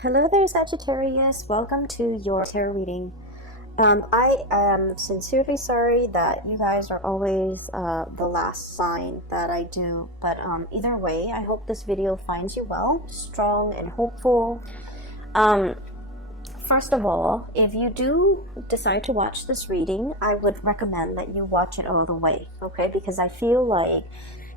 Hello there, Sagittarius. Welcome to your tarot reading. I am sincerely sorry that you guys are always the last sign that I do. But either way, I hope this video finds you well, strong, and hopeful. First of all, if you do decide to watch this reading, I would recommend that you watch it all the way, okay? Because I feel like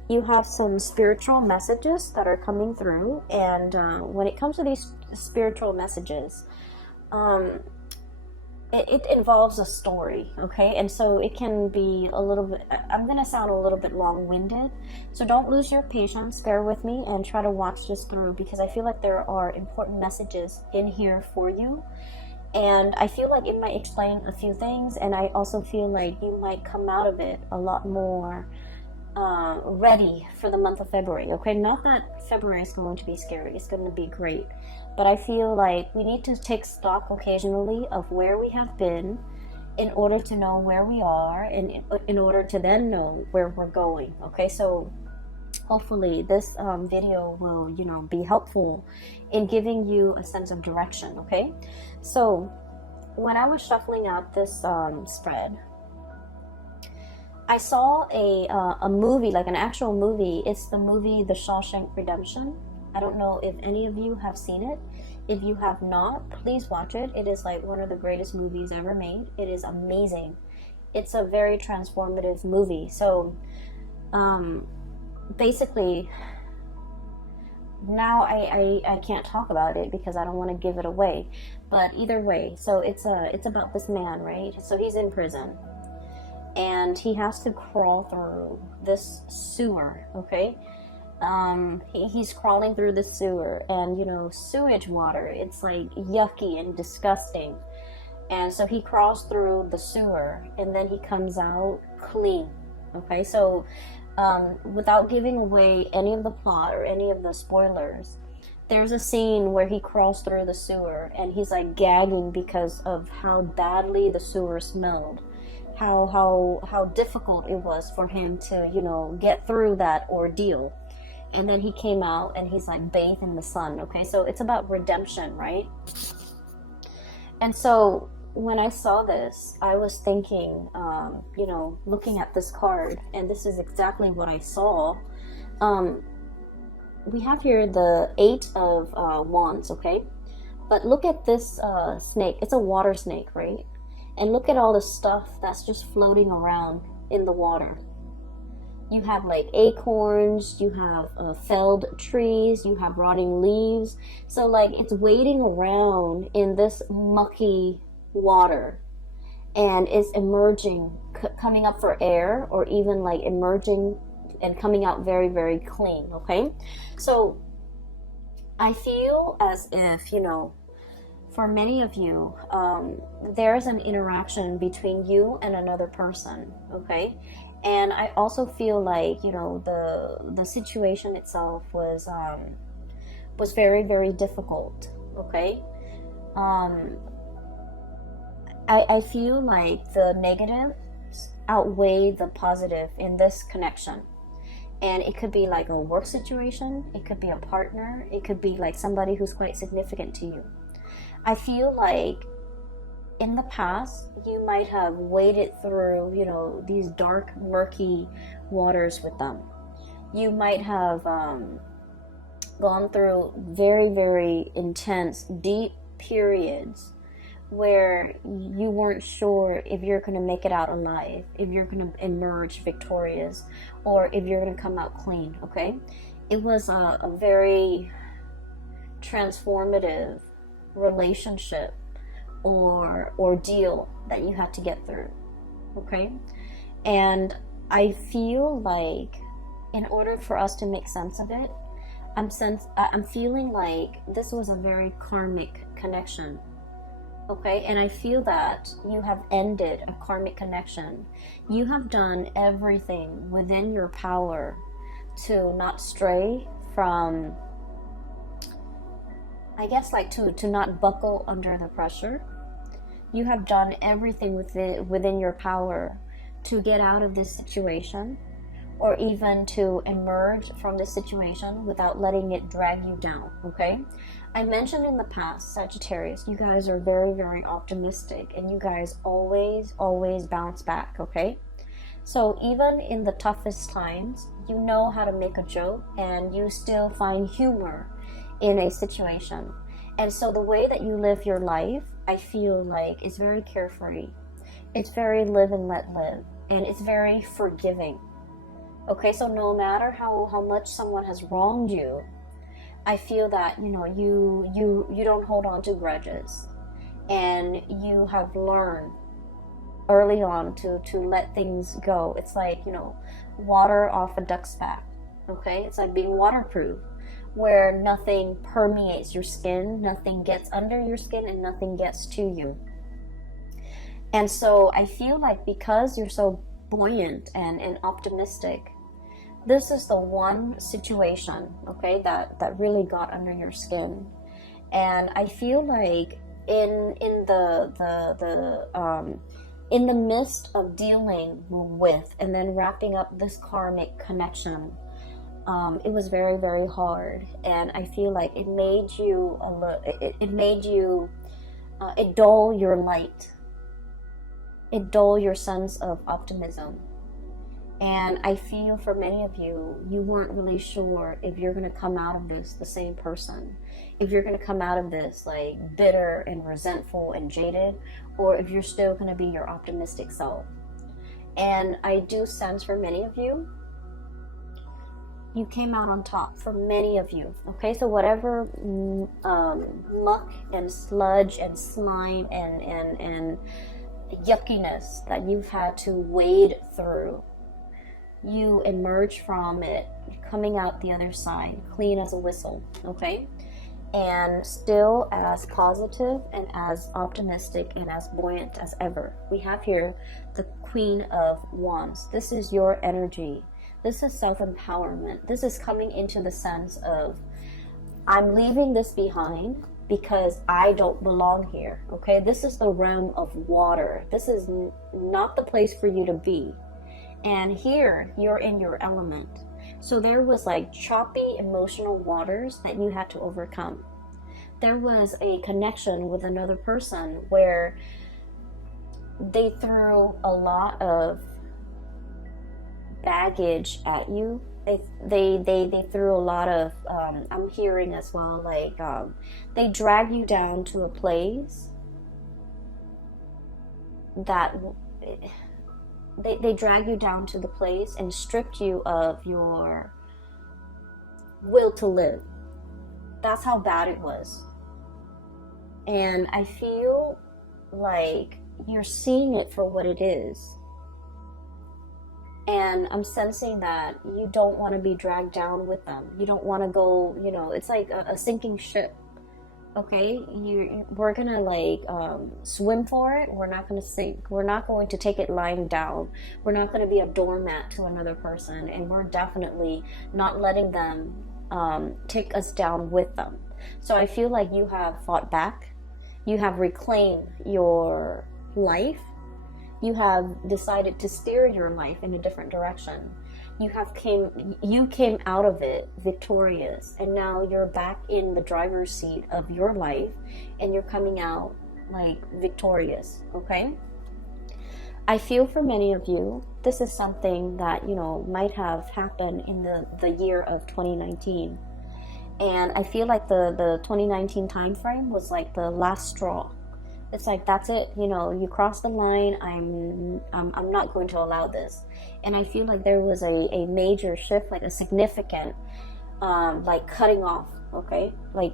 you have some spiritual messages that are coming through, and when it comes to these spiritual messages, it involves a story, okay? And so it can be a little bit, I'm gonna sound a little bit long-winded, so don't lose your patience, bear with me and try to watch this through, because I feel like there are important messages in here for you, and I feel like it might explain a few things, and I also feel like you might come out of it a lot more ready for the month of February, okay? Not that February is going to be scary, it's going to be great, but I feel like we need to take stock occasionally of where we have been in order to know where we are, and in order to then know where we're going, okay? So hopefully this video will, be helpful in giving you a sense of direction, okay? So when I was shuffling out this spread, I saw a movie, like an actual movie. It's the movie The Shawshank Redemption. I don't know if any of you have seen it. If you have not, please watch it. It is like one of the greatest movies ever made. It is amazing. It's a very transformative movie. So basically, now I can't talk about it because I don't want to give it away. But either way, so it's about this man, right? So he's in prison, and he has to crawl through this sewer, okay? He's crawling through the sewer, and sewage water, it's like yucky and disgusting. And so he crawls through the sewer, and then he comes out clean, okay? So without giving away any of the plot or any of the spoilers, there's a scene where he crawls through the sewer, and he's like gagging because of how badly the sewer smelled. How difficult it was for him to, get through that ordeal. And then he came out and he's like bathed in the sun, okay? So it's about redemption, right? And so when I saw this, I was thinking, looking at this card, and this is exactly what I saw. We have here the 8 of Wands, okay? But look at this snake. It's a water snake, right? And look at all the stuff that's just floating around in the water. You have like acorns, you have felled trees, you have rotting leaves. So like it's wading around in this mucky water, and it's emerging, coming up for air, or even like emerging and coming out very, very clean, okay? So I feel as if, for many of you, there's an interaction between you and another person, okay? And I also feel like, the situation itself was very, very difficult, okay? I feel like the negative outweigh the positive in this connection. And it could be like a work situation, it could be a partner, it could be like somebody who's quite significant to you. I feel like in the past, you might have waded through, these dark, murky waters with them. You might have gone through very, very intense, deep periods where you weren't sure if you're going to make it out alive, if you're going to emerge victorious, or if you're going to come out clean, okay? It was a very transformative relationship or ordeal that you had to get through, okay? And I feel like in order for us to make sense of it, I'm feeling like this was a very karmic connection, okay? And I feel that you have ended a karmic connection. You have done everything within your power to not stray from, I guess, like to not buckle under the pressure. You have done everything within your power to get out of this situation, or even to emerge from this situation without letting it drag you down, okay? I mentioned in the past, Sagittarius, you guys are very, very optimistic, and you guys always, always bounce back, okay? So even in the toughest times, you know how to make a joke, and you still find humor in a situation. And so the way that you live your life, I feel like, is very carefree. It's very live and let live, and it's very forgiving. Okay, so no matter how much someone has wronged you, I feel that, you know, you don't hold on to grudges, and you have learned early on to let things go. It's like, you know, water off a duck's back. Okay, it's like being waterproof, where nothing permeates your skin, nothing gets under your skin, and nothing gets to you. And so I feel like because you're so buoyant and optimistic, this is the one situation, okay, that really got under your skin. And I feel like in the midst of dealing with and then wrapping up this karmic connection, it was very, very hard. And I feel like it made you it dull your light. It dull your sense of optimism. And I feel for many of you, you weren't really sure if you're going to come out of this the same person. If you're going to come out of this like bitter and resentful and jaded, or if you're still going to be your optimistic self. And I do sense for many of you, you came out on top for many of you. Okay, so whatever muck and sludge and slime and yuckiness that you've had to wade through, you emerge from it coming out the other side clean as a whistle, okay? And still as positive and as optimistic and as buoyant as ever. We have here the Queen of Wands. This is your energy. This is self-empowerment. This is coming into the sense of, I'm leaving this behind because I don't belong here, okay? This is the realm of water. This is not the place for you to be. And here, you're in your element. So there was like choppy emotional waters that you had to overcome. There was a connection with another person where they threw a lot of baggage at you. They threw a lot of, I'm hearing as well, like, they drag you down to a place that, they drag you down to the place and stripped you of your will to live. That's how bad it was. And I feel like you're seeing it for what it is. And I'm sensing that you don't want to be dragged down with them. You don't want to go, you know, it's like a sinking ship. Okay, we're gonna like swim for it. We're not gonna sink. We're not going to take it lying down. We're not going to be a doormat to another person, and we're definitely not letting them take us down with them. So I feel like you have fought back. You have reclaimed your life. You have decided to steer your life in a different direction. You came out of it victorious, and now you're back in the driver's seat of your life, and you're coming out like victorious, okay? I feel for many of you, this is something that, you know, might have happened in the year of 2019. And I feel like the 2019 time frame was like the last straw. It's like, that's it, you know, you crossed the line, I'm not going to allow this. And I feel like there was a major shift, like a significant, like cutting off, okay? Like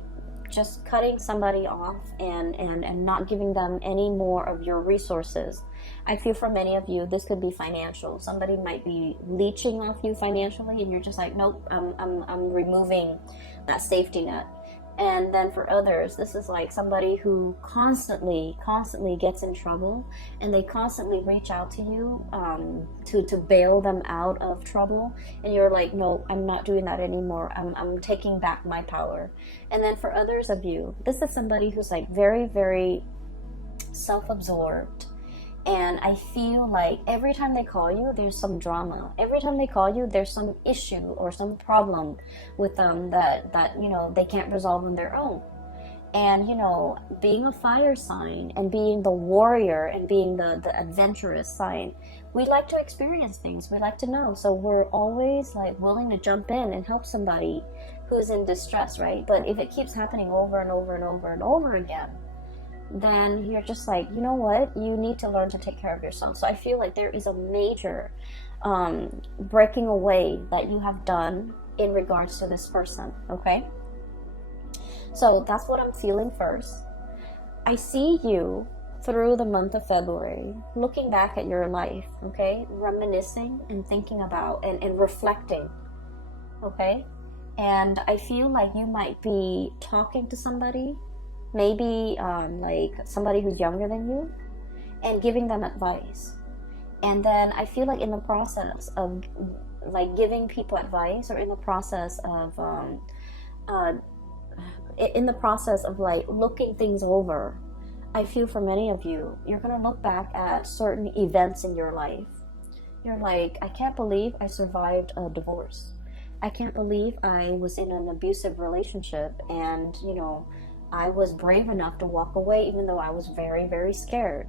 just cutting somebody off and not giving them any more of your resources. I feel for many of you, this could be financial. Somebody might be leeching off you financially, and you're just like, nope, I'm removing that safety net. And then for others, this is like somebody who constantly gets in trouble, and they constantly reach out to you to bail them out of trouble. And you're like, no, I'm not doing that anymore. I'm taking back my power. And then for others of you, this is somebody who's like very, very self-absorbed And I feel like every time they call you, there's some drama. Every time they call you, there's some issue or some problem with them that you know, they can't resolve on their own. And, you know, being a fire sign and being the warrior and being the adventurous sign, we like to experience things. We like to know. So we're always like willing to jump in and help somebody who's in distress, right? But if it keeps happening over and over and over and over again, then you're just like, you know what? You need to learn to take care of yourself. So I feel like there is a major breaking away that you have done in regards to this person, okay? So that's what I'm feeling first. I see you through the month of February, looking back at your life, okay? Reminiscing and thinking about and reflecting, okay? And I feel like you might be talking to somebody, maybe like somebody who's younger than you, and giving them advice. And then I feel like in the process of like giving people advice, or in the process of like looking things over, I feel for many of you, you're going to look back at certain events in your life. You're like, I can't believe I survived a divorce. I can't believe I was in an abusive relationship, and, you know, I was brave enough to walk away even though I was very, very scared.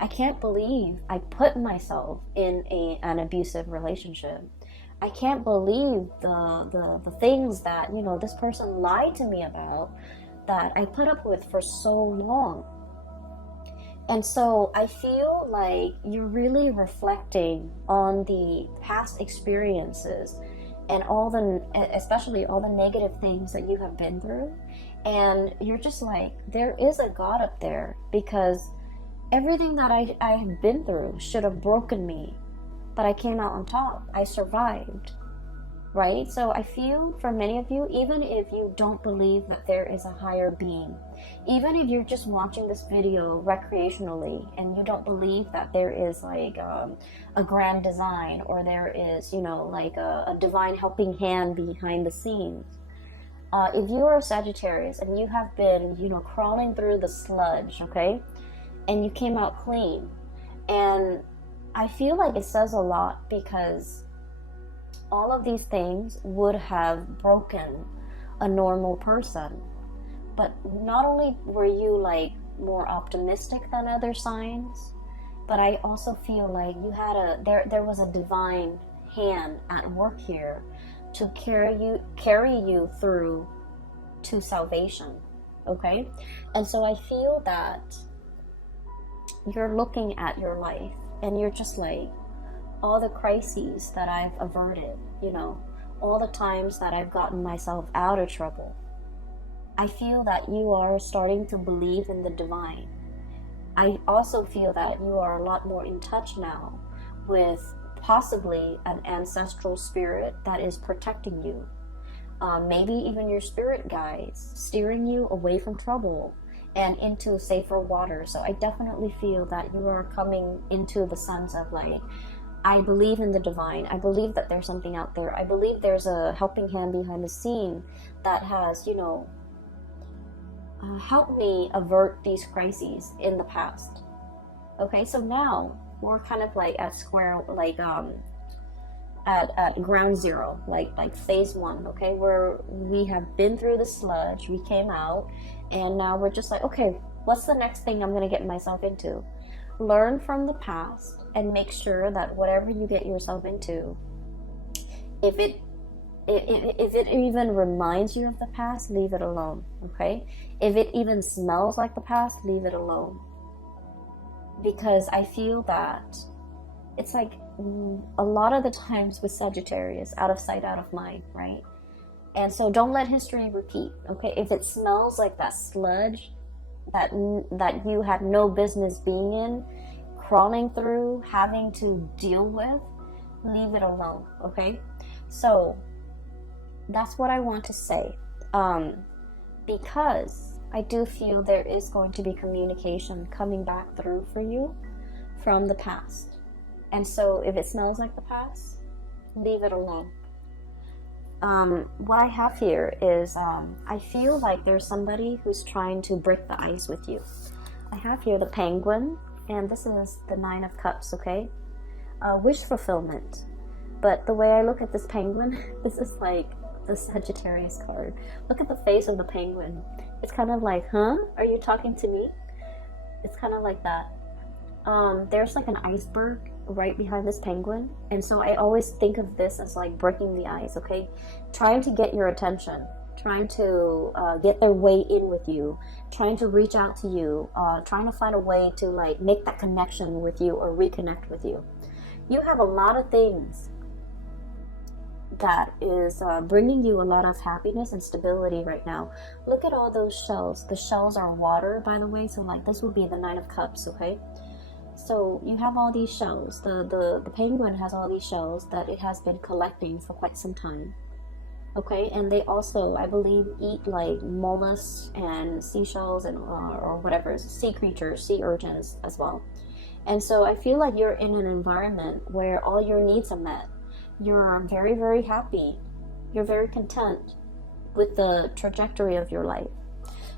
I can't believe I put myself in an abusive relationship. I can't believe the things that, you know, this person lied to me about, that I put up with for so long. And so I feel like you're really reflecting on the past experiences and especially all the negative things that you have been through. And you're just like, there is a God up there, because everything that I have been through should have broken me, but I came out on top. I survived, right? So I feel for many of you, even if you don't believe that there is a higher being, even if you're just watching this video recreationally and you don't believe that there is like a grand design, or there is, you know, like a divine helping hand behind the scenes, if you are a Sagittarius and you have been, you know, crawling through the sludge, okay, and you came out clean, and I feel like it says a lot, because all of these things would have broken a normal person. But not only were you like more optimistic than other signs, but I also feel like you had there was a divine hand at work here to carry you through to salvation, okay? And so I feel that you're looking at your life and you're just like, all the crises that I've averted, you know, all the times that I've gotten myself out of trouble, I feel that you are starting to believe in the divine. I also feel that you are a lot more in touch now with possibly an ancestral spirit that is protecting you. Maybe even your spirit guides steering you away from trouble and into safer water. So I definitely feel that you are coming into the sense of like, I believe in the divine. I believe that there's something out there. I believe there's a helping hand behind the scene that has, you know, helped me avert these crises in the past. Okay, so now we're kind of like at square, like at ground zero, like phase one. Okay, where we have been through the sludge, we came out, and now we're just like, okay, what's the next thing I'm gonna get myself into? Learn from the past and make sure that whatever you get yourself into, if it even reminds you of the past, leave it alone, okay? If it even smells like the past, leave it alone. Because I feel that it's like a lot of the times with Sagittarius, out of sight, out of mind, right? And so don't let history repeat, okay? If it smells like that sludge that you had no business being in, crawling through, having to deal with, leave it alone, okay? So that's what I want to say, because I do feel there is going to be communication coming back through for you from the past. And so if it smells like the past, leave it alone. What I have here is I feel like there's somebody who's trying to break the ice with you. I have here the Penguin, And this is the Nine of Cups, okay? Wish fulfillment. But the way I look at this penguin, this is like the Sagittarius card. Look at the face of the penguin. It's kind of like, huh? Are you talking to me? It's kind of like that. There's like an iceberg right behind this penguin. And so I always think of this as like breaking the ice, okay? Trying to get your attention. Trying to get their way in with you, trying to reach out to you, trying to find a way to like make that connection with you or reconnect with you. You have a lot of things that is bringing you a lot of happiness and stability right now. Look at all those shells. The shells are water, by the way, so like this would be the Nine of Cups, okay? So you have all these shells. The penguin has all these shells that it has been collecting for quite some time. Okay, and they also, I believe, eat like mollusks and seashells and or whatever, sea creatures, sea urchins as well. And so I feel like you're in an environment where all your needs are met. You're very, very happy. You're very content with the trajectory of your life.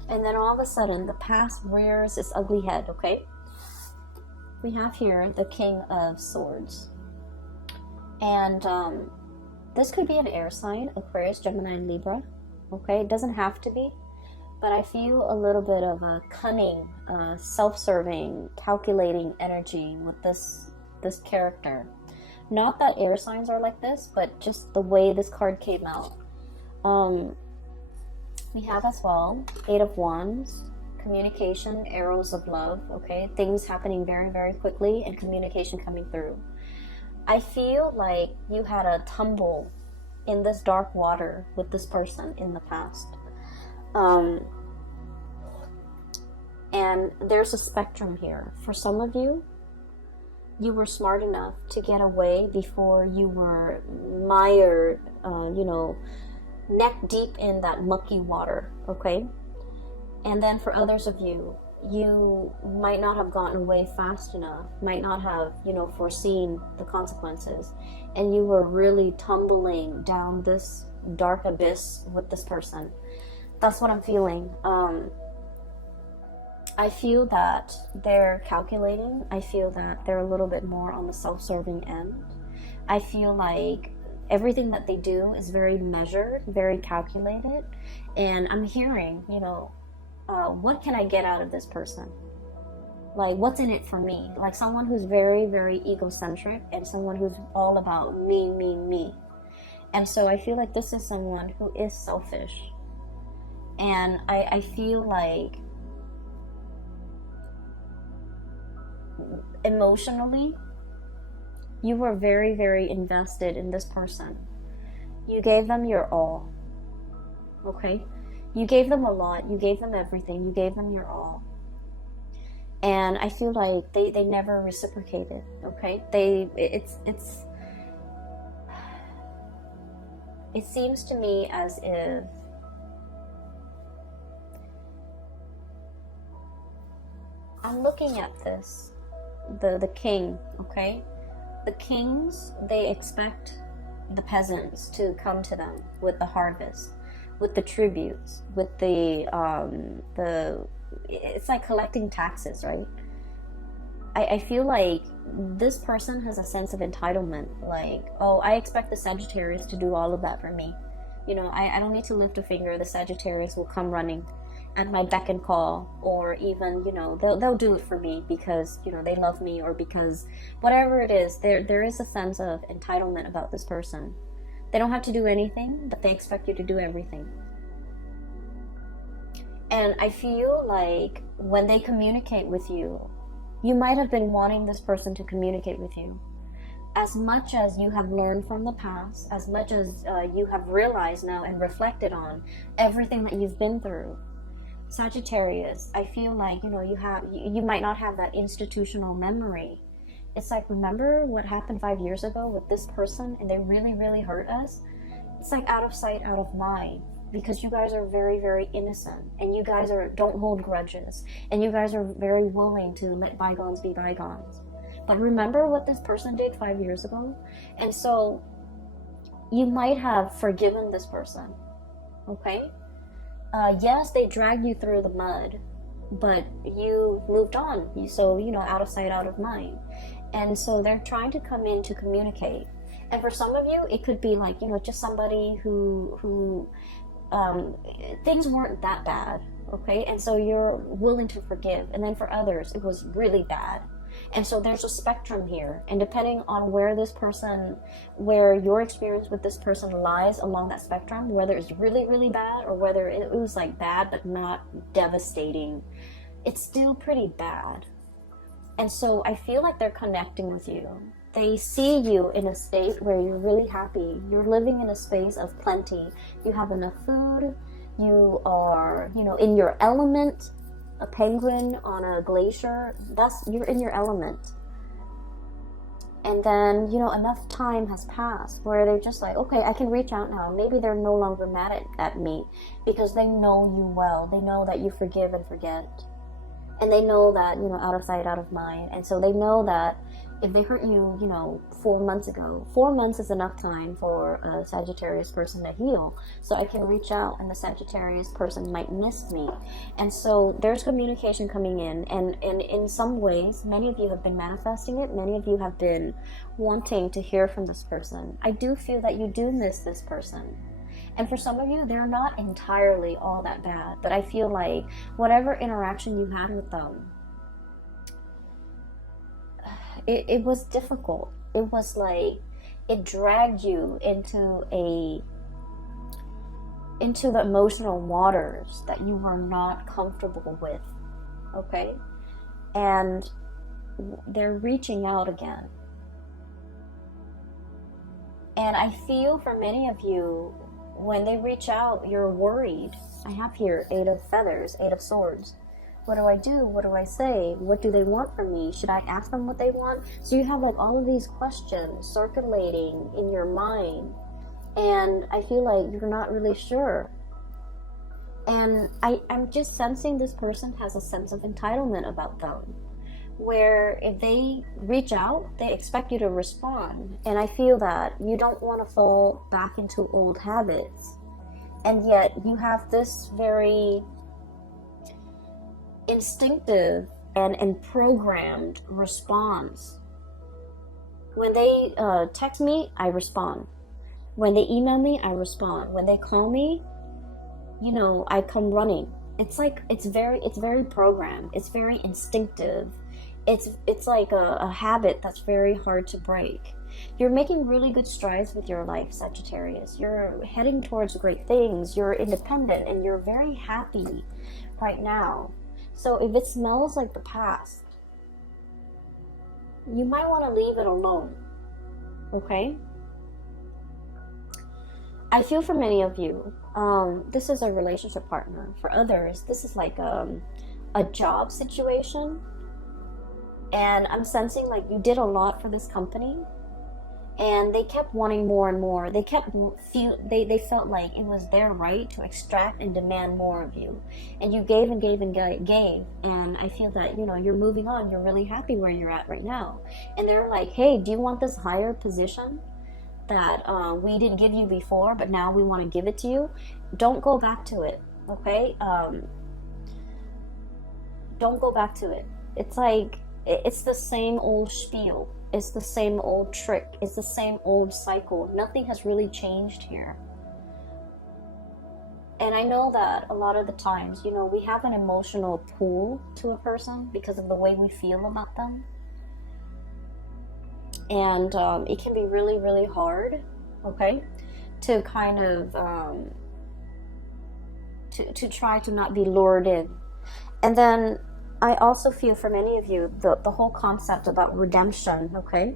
And then all of a sudden, the past rears its ugly head, okay? We have here the King of Swords. And this could be an air sign, Aquarius, Gemini, and Libra. Okay, it doesn't have to be, but I feel a little bit of a cunning, self-serving, calculating energy with this character. Not that air signs are like this, but just the way this card came out. We have as well Eight of Wands, communication, arrows of love. Okay, things happening very, very quickly and communication coming through. I feel like you had a tumble in this dark water with this person in the past. And there's a spectrum here. For some of you, you were smart enough to get away before you were mired, neck deep in that mucky water, okay? And then for others of you, you might not have gotten away fast enough, might not have, foreseen the consequences, and you were really tumbling down this dark abyss with this person. That's what I'm feeling. I feel that they're calculating. I feel that they're a little bit more on the self-serving end. I feel like everything that they do is very measured, very calculated, and I'm hearing, what can I get out of this person? Like, what's in it for me? Like someone who's very, very egocentric and someone who's all about me, me, me. And so I feel like this is someone who is selfish. And I feel like emotionally, you were very, very invested in this person. You gave them your all. Okay? You gave them a lot. You gave them everything. You gave them your all. And I feel like they never reciprocated. Okay? It seems to me as if I'm looking at this, the king, okay? The kings, they expect the peasants to come to them with the harvest, with the tributes, with it's like collecting taxes, right? I feel like this person has a sense of entitlement, like, oh, I expect the Sagittarius to do all of that for me. I don't need to lift a finger. The Sagittarius will come running at my beck and call, or even, they'll do it for me because, they love me, or because whatever it is, there is a sense of entitlement about this person. They don't have to do anything, but they expect you to do everything. And I feel like when they communicate with you, you might have been wanting this person to communicate with you. As much as you have learned from the past, as much as you have realized now and reflected on everything that you've been through, Sagittarius, I feel like, you might not have that institutional memory. It's like, remember what happened 5 years ago with this person and they really, really hurt us? It's like out of sight, out of mind. Because you guys are very, very innocent, and you guys don't hold grudges, and you guys are very willing to let bygones be bygones. But remember what this person did 5 years ago? And so you might have forgiven this person, okay? Yes, they dragged you through the mud, but you moved on. So, out of sight, out of mind. And so they're trying to come in to communicate. And for some of you, it could be like, just somebody who things weren't that bad, okay? And so you're willing to forgive. And then for others, it was really bad. And so there's a spectrum here. And depending on where your experience with this person lies along that spectrum, whether it's really, really bad or whether it was like bad but not devastating, it's still pretty bad. And so I feel like they're connecting with you. They see you in a state where you're really happy. You're living in a space of plenty. You have enough food. You are, in your element. A penguin on a glacier, you're in your element. And then, enough time has passed where they're just like, okay, I can reach out now. Maybe they're no longer mad at me because they know you well. They know that you forgive and forget. And they know that, out of sight, out of mind. And so they know that if they hurt you, 4 months ago, 4 months is enough time for a Sagittarius person to heal. So I can reach out and the Sagittarius person might miss me. And so there's communication coming in. And in some ways, many of you have been manifesting it. Many of you have been wanting to hear from this person. I do feel that you do miss this person. And for some of you, they're not entirely all that bad. But I feel like whatever interaction you had with them, it was difficult. It was like it dragged you into the emotional waters that you were not comfortable with. Okay? And they're reaching out again. And I feel for many of you, when they reach out, you're worried. I have here 8 of feathers, 8 of swords. What do I do? What do I say? What do they want from me? Should I ask them what they want? So you have like all of these questions circulating in your mind. And I feel like you're not really sure. And I'm just sensing this person has a sense of entitlement about them. Where if they reach out, they expect you to respond. And I feel that you don't want to fall back into old habits. And yet you have this very instinctive and programmed response. When they text me, I respond. When they email me, I respond. When they call me, I come running. It's like it's very programmed. It's very instinctive. It's like a habit that's very hard to break. You're making really good strides with your life, Sagittarius. You're heading towards great things. You're independent and you're very happy right now. So if it smells like the past, you might want to leave it alone. Okay? I feel for many of you, this is a relationship partner. For others, this is like a job situation. And I'm sensing like you did a lot for this company. And they kept wanting more and more. They felt like it was their right to extract and demand more of you. And you gave and gave and gave. And I feel that, you're moving on. You're really happy where you're at right now. And they're like, hey, do you want this higher position that we didn't give you before, but now we want to give it to you? Don't go back to it, okay? Don't go back to it. It's like, it's the same old spiel. It's the same old trick. It's the same old cycle. Nothing has really changed here. And I know that a lot of the times, we have an emotional pull to a person because of the way we feel about them. And it can be really, really hard, okay, to kind of, to try to not be lured in. And then I also feel for many of you, the whole concept about redemption, okay?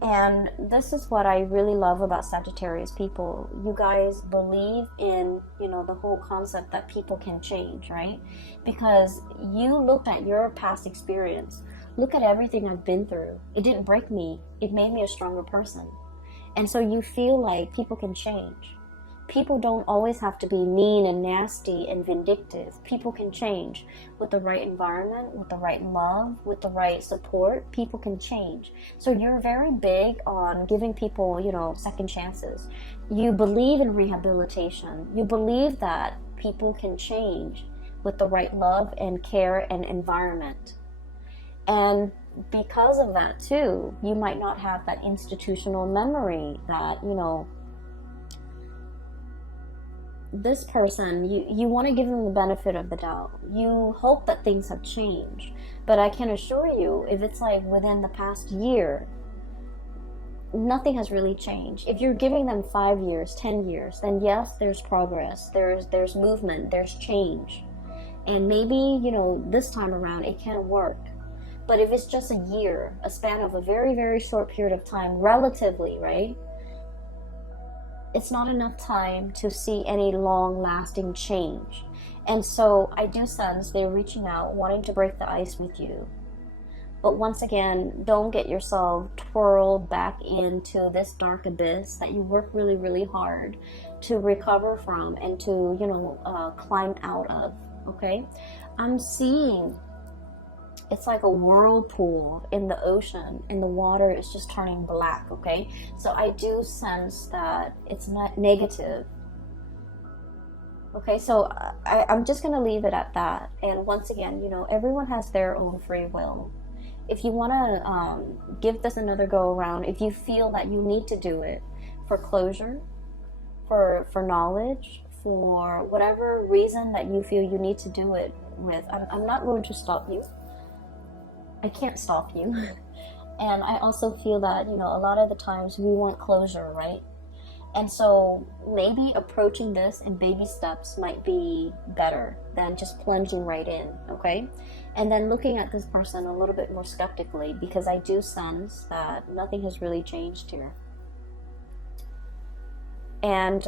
And this is what I really love about Sagittarius people. You guys believe in, the whole concept that people can change, right? Because you looked at your past experience. Look at everything I've been through. It didn't break me. It made me a stronger person. And so you feel like people can change. People don't always have to be mean and nasty and vindictive. People can change with the right environment, with the right love, with the right support. People can change. So you're very big on giving people, second chances. You believe in rehabilitation. You believe that people can change with the right love and care and environment. And because of that too, you might not have that institutional memory that, you know, this person, you want to give them the benefit of the doubt. You hope that things have changed. But I can assure you, if it's like within the past year, nothing has really changed. If you're giving them 5 years, 10 years, then yes, there's progress, there's movement, there's change. And maybe, you know, this time around it can work. But if it's just a year, a span of a very, very short period of time, relatively, right? It's not enough time to see any long-lasting change. And so I do sense they're reaching out, wanting to break the ice with you. But once again, don't get yourself twirled back into this dark abyss that you work really, really hard to recover from and to, you know, climb out of, okay? I'm seeing it's like a whirlpool in the ocean and the water is just turning black, okay? So I do sense that it's not negative. Okay, so I'm just going to leave it at that. And once again, you know, everyone has their own free will. If you want to give this another go around, if you feel that you need to do it for closure, for knowledge, for whatever reason that you feel you need to do it with, I'm not going to stop you. I can't stop you. And I also feel that, you know, a lot of the times we want closure, right? And so maybe approaching this in baby steps might be better than just plunging right in, okay? And then looking at this person a little bit more skeptically, because I do sense that nothing has really changed here. And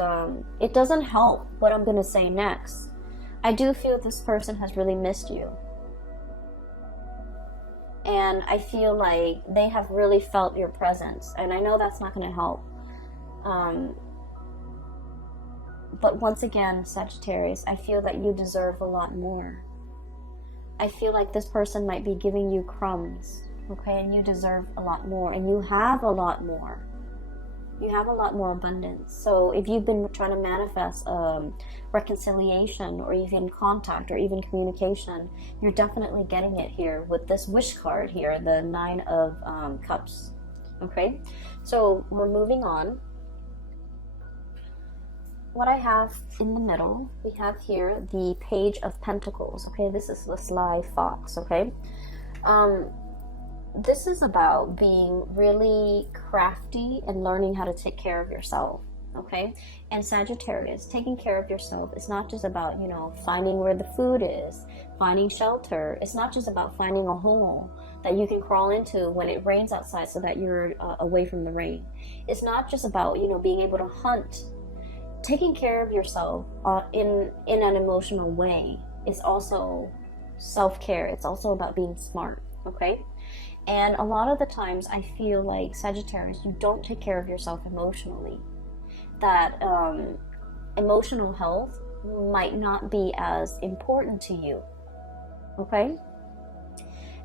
it doesn't help what I'm going to say next. I do feel this person has really missed you. And I feel like they have really felt your presence. And I know that's not going to help. But once again, Sagittarius, I feel that you deserve a lot more. I feel like this person might be giving you crumbs, okay? And you deserve a lot more. And you have a lot more. You have a lot more abundance. So if you've been trying to manifest reconciliation or even contact or even communication, you're definitely getting it here with this wish card here, the 9 of Cups. Okay, so we're moving on. What I have in the middle, we have here the Page of Pentacles. Okay, this is the sly fox. Okay, this is about being really crafty and learning how to take care of yourself, okay? And Sagittarius, taking care of yourself is not just about, you know, finding where the food is, finding shelter. It's not just about finding a hole that you can crawl into when it rains outside so that you're away from the rain. It's not just about, you know, being able to hunt. Taking care of yourself in an emotional way is also self-care. It's also about being smart, okay? And a lot of the times I feel like, Sagittarius, you don't take care of yourself emotionally. That emotional health might not be as important to you, okay?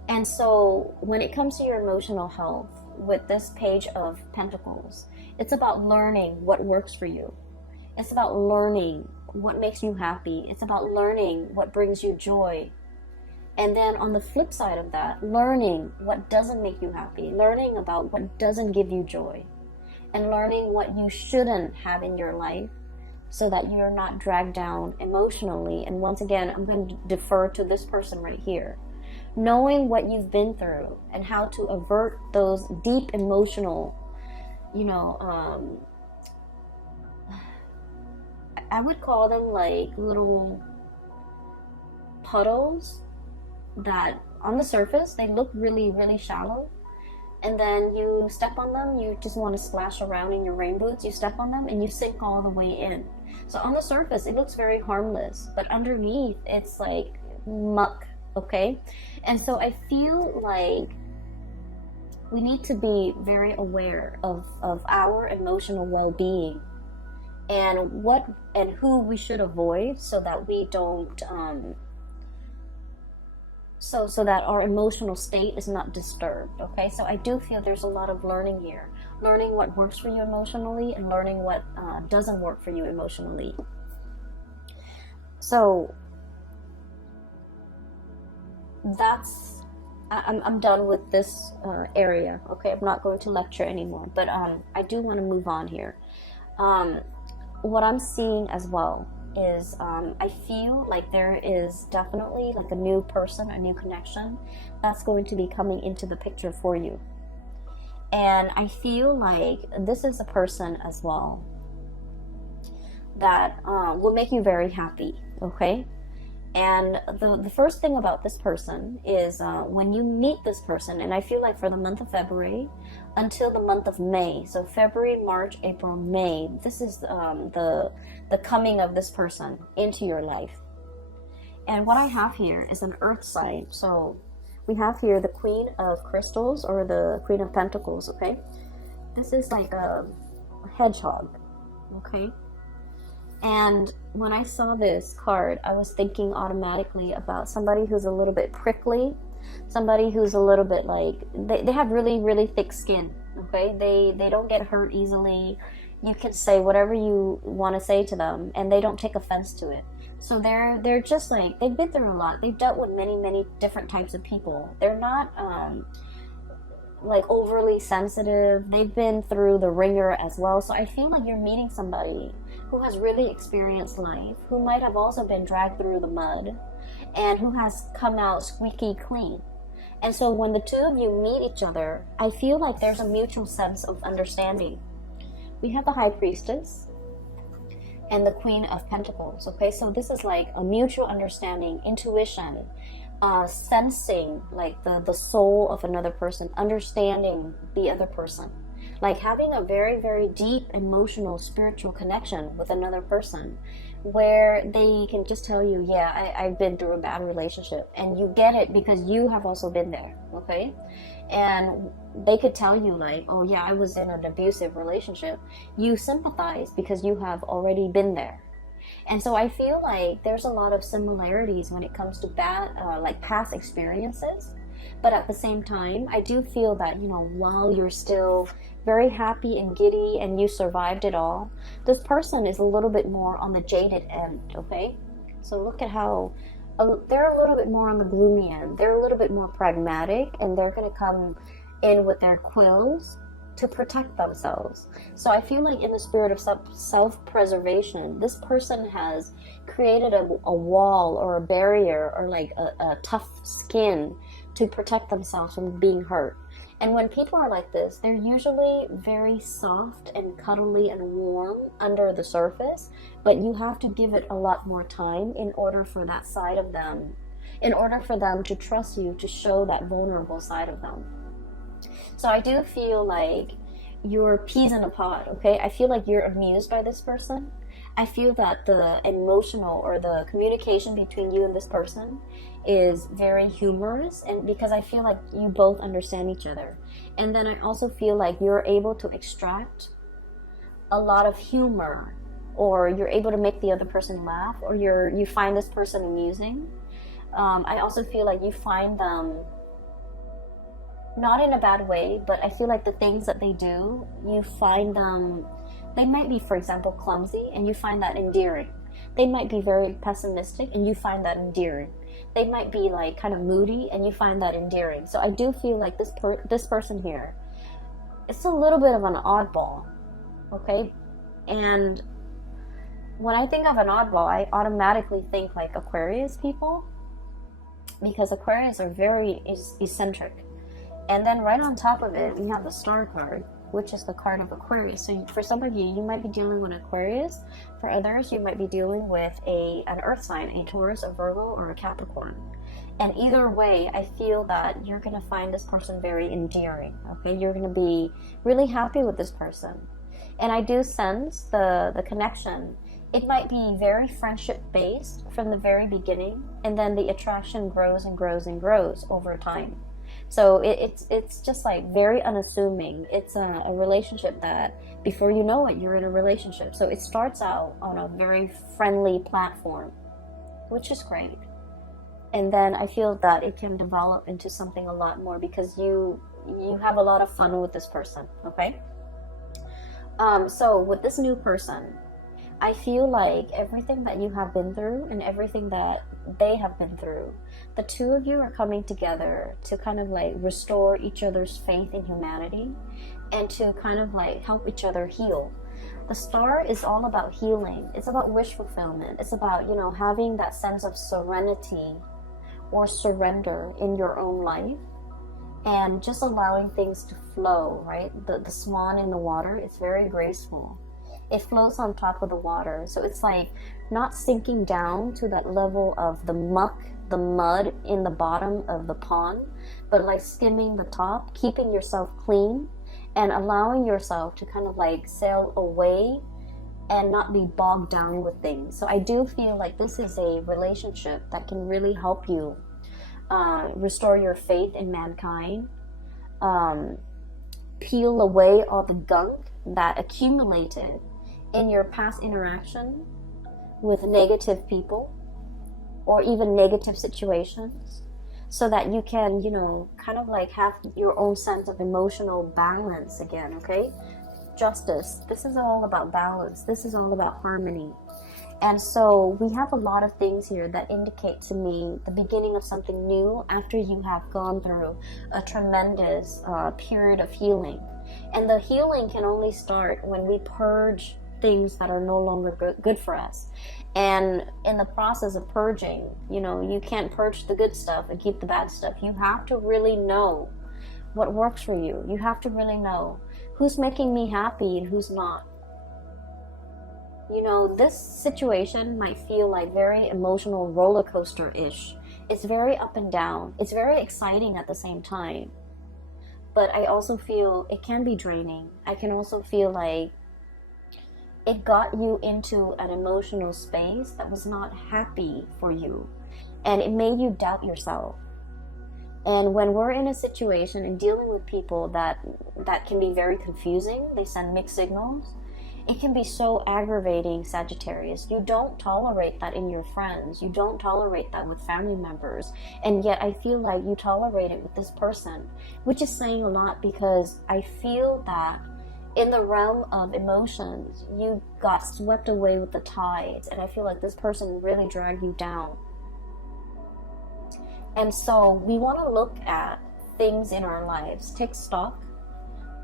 And so when it comes to your emotional health, with this Page of Pentacles, it's about learning what works for you. It's about learning what makes you happy. It's about learning what brings you joy. And then on the flip side of that, learning what doesn't make you happy, learning about what doesn't give you joy, and learning what you shouldn't have in your life so that you're not dragged down emotionally. And once again, I'm going to defer to this person right here. Knowing what you've been through and how to avert those deep emotional, you know, I would call them like little puddles that on the surface they look really, really shallow, and then you step on them, you just want to splash around in your rain boots, you step on them and you sink all the way in. So on the surface it looks very harmless, but underneath it's like muck, okay? And so I feel like we need to be very aware of our emotional well-being and what and who we should avoid so that we don't so that our emotional state is not disturbed, okay? So I do feel there's a lot of learning here. Learning what works for you emotionally and learning what doesn't work for you emotionally. So I'm done with this area. Okay, I'm not going to lecture anymore, but I do want to move on here. What I'm seeing as well is I feel like there is definitely like a new person, a new connection that's going to be coming into the picture for you. And I feel like this is a person as well that will make you very happy, okay? And the first thing about this person is when you meet this person, and I feel like for the month of February until the month of May, so February, March, April, May, this is the coming of this person into your life. And what I have here is an earth sign. So we have here the Queen of Crystals or the Queen of Pentacles, okay? This is like a hedgehog, okay? And when I saw this card, I was thinking automatically about somebody who's a little bit prickly, somebody who's a little bit like, they have really, really thick skin, okay? They don't get hurt easily. You can say whatever you want to say to them, and they don't take offense to it. So they're just like, they've been through a lot. They've dealt with many, many different types of people. They're not like overly sensitive. They've been through the ringer as well. So I feel like you're meeting somebody who has really experienced life, who might have also been dragged through the mud, and who has come out squeaky clean. And so when the two of you meet each other, I feel like there's a mutual sense of understanding. We have the High Priestess and the Queen of Pentacles, okay? So this is like a mutual understanding, intuition, sensing like the soul of another person, understanding the other person. Like having a very, very deep emotional, spiritual connection with another person where they can just tell you, yeah, I've been through a bad relationship. And you get it because you have also been there, okay? And they could tell you like, oh yeah, I was in an abusive relationship. You sympathize because you have already been there. And so I feel like there's a lot of similarities when it comes to like past experiences. But at the same time, I do feel that, you know, while you're still very happy and giddy and you survived it all, this person is a little bit more on the jaded end, okay? So look at how they're a little bit more on the gloomy end. They're a little bit more pragmatic, and they're going to come in with their quills to protect themselves. So I feel like in the spirit of self-preservation, this person has created a wall or a barrier or like a tough skin to protect themselves from being hurt. And when people are like this, they're usually very soft and cuddly and warm under the surface, but you have to give it a lot more time in order for that side of them, in order for them to trust you, to show that vulnerable side of them. So I do feel like you're peas in a pod, okay? I feel like you're amused by this person. I feel that the emotional or the communication between you and this person is very humorous, and because I feel like you both understand each other. And then I also feel like you're able to extract a lot of humor, or you're able to make the other person laugh, or you find this person amusing. I also feel like you find them not in a bad way, but I feel like the things that they do, you find them, they might be, for example, clumsy, and you find that endearing. They might be very pessimistic, and you find that endearing. They might be like kind of moody, and you find that endearing. So I do feel like this person here, it's a little bit of an oddball, okay? And when I think of an oddball, I automatically think like Aquarius people, because Aquarius are very eccentric. And then right on top of it, we have the Star card, which is the card of Aquarius. So for some of you, you might be dealing with Aquarius. For others, you might be dealing with an earth sign, a Taurus, a Virgo, or a Capricorn. And either way, I feel that you're going to find this person very endearing, okay? You're going to be really happy with this person. And I do sense the connection. It might be very friendship-based from the very beginning, and then the attraction grows and grows and grows over time. So it's just like very unassuming. It's a relationship that before you know it, you're in a relationship. So it starts out on a very friendly platform, which is great. And then I feel that it can develop into something a lot more because you have a lot of fun with this person, okay? So with this new person, I feel like everything that you have been through and everything that they have been through, the two of you are coming together to kind of like restore each other's faith in humanity and to kind of like help each other heal. The star is all about healing. It's about wish fulfillment. It's about, you know, having that sense of serenity or surrender in your own life and just allowing things to flow, right? The swan in the water, it's very graceful. It floats on top of the water. So it's like not sinking down to that level of the muck, the mud in the bottom of the pond, but like skimming the top, keeping yourself clean and allowing yourself to kind of like sail away and not be bogged down with things. So I do feel like this is a relationship that can really help you restore your faith in mankind, peel away all the gunk that accumulated in your past interaction with negative people or even negative situations, so that you can, you know, kind of like have your own sense of emotional balance again, okay? Justice. This is all about balance. This is all about harmony. And so we have a lot of things here that indicate to me the beginning of something new after you have gone through a tremendous period of healing. And the healing can only start when we purge things that are no longer good for us. And in the process of purging, you know, you can't purge the good stuff and keep the bad stuff. You have to really know what works for you. You have to really know who's making me happy and who's not. You know, this situation might feel like very emotional roller coaster-ish. It's very up and down. It's very exciting at the same time. But I also feel it can be draining. I can also feel like it got you into an emotional space that was not happy for you. And it made you doubt yourself. And when we're in a situation and dealing with people that can be very confusing, they send mixed signals, it can be so aggravating, Sagittarius. You don't tolerate that in your friends. You don't tolerate that with family members. And yet I feel like you tolerate it with this person, which is saying a lot, because I feel that in the realm of emotions, you got swept away with the tides. And I feel like this person really dragged you down. And so we want to look at things in our lives, take stock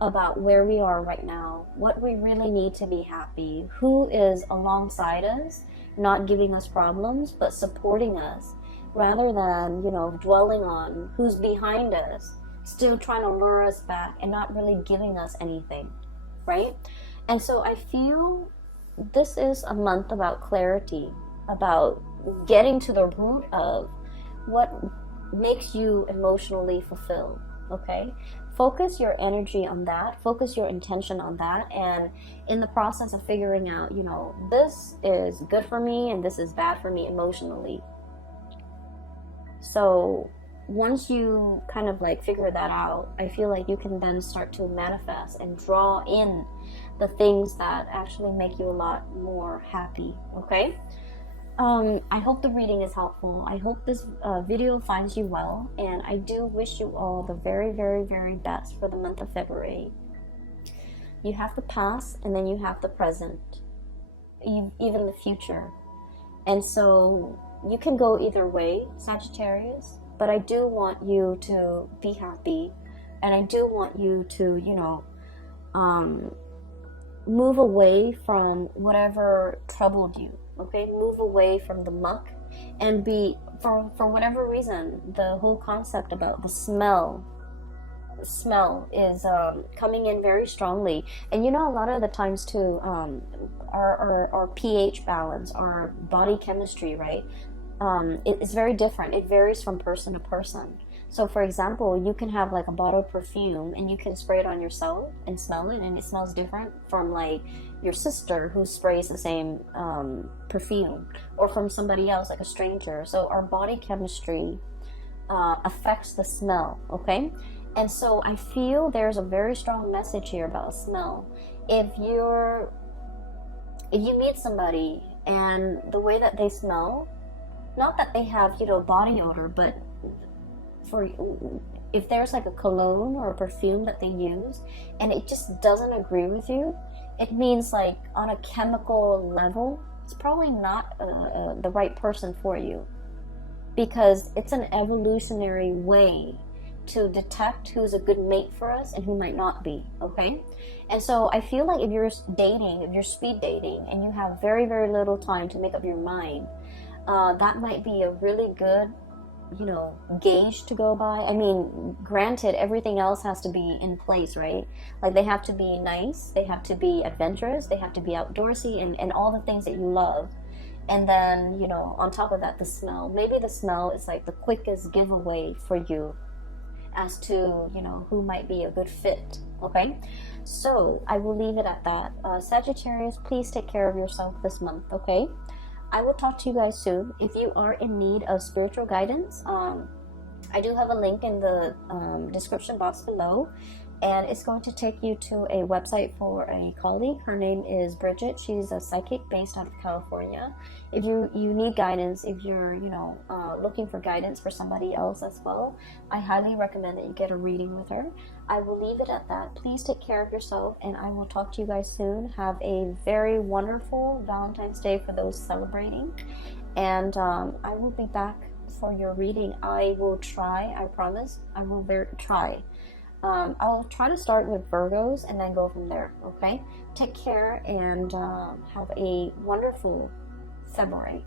about where we are right now, what we really need to be happy, who is alongside us, not giving us problems, but supporting us, rather than, you know, dwelling on who's behind us, still trying to lure us back and not really giving us anything, right? And so I feel this is a month about clarity, about getting to the root of what makes you emotionally fulfilled, okay? Focus your energy on that, focus your intention on that, and in the process of figuring out, you know, this is good for me and this is bad for me emotionally. So once you kind of like figure that out, I feel like you can then start to manifest and draw in the things that actually make you a lot more happy, okay? I hope the reading is helpful. I hope this video finds you well, and I do wish you all the very, very, very best for the month of February. You have the past, and then you have the present, even the future. And so you can go either way, Sagittarius, but I do want you to be happy, and I do want you to, you know, move away from whatever troubled you. Okay, move away from the muck and be, for whatever reason, the whole concept about the smell is coming in very strongly. And you know, a lot of the times too, our pH balance, our body chemistry, right? It's very different. It varies from person to person. So for example, you can have like a bottle of perfume and you can spray it on yourself and smell it, and it smells different from like your sister who sprays the same perfume, or from somebody else, like a stranger. So our body chemistry affects the smell, okay? And so I feel there's a very strong message here about smell. If you meet somebody and the way that they smell, not that they have, you know, body odor, but if there's like a cologne or a perfume that they use and it just doesn't agree with you, it means like on a chemical level, it's probably not the right person for you, because it's an evolutionary way to detect who's a good mate for us and who might not be, okay? And so I feel like if you're dating, if you're speed dating, and you have very, very little time to make up your mind, that might be a really good, gauge to go by. I mean, granted, everything else has to be in place, right? Like, they have to be nice, they have to be adventurous, they have to be outdoorsy, and all the things that you love. And then, on top of that, the smell. Maybe the smell is like the quickest giveaway for you as to, who might be a good fit, okay? So I will leave it at that. Sagittarius, please take care of yourself this month, okay? I will talk to you guys soon. If you are in need of spiritual guidance, I do have a link in the description box below, and it's going to take you to a website for a colleague. Her name is Bridget. She's a psychic based out of California. If you need guidance, if you're looking for guidance for somebody else as well, I highly recommend that you get a reading with her. I will leave it at that. Please take care of yourself, and I will talk to you guys soon. Have a very wonderful Valentine's Day for those celebrating, and I will be back for your reading. I will try, I promise, I will try. I'll try to start with Virgos and then go from there, okay? Take care, and have a wonderful February.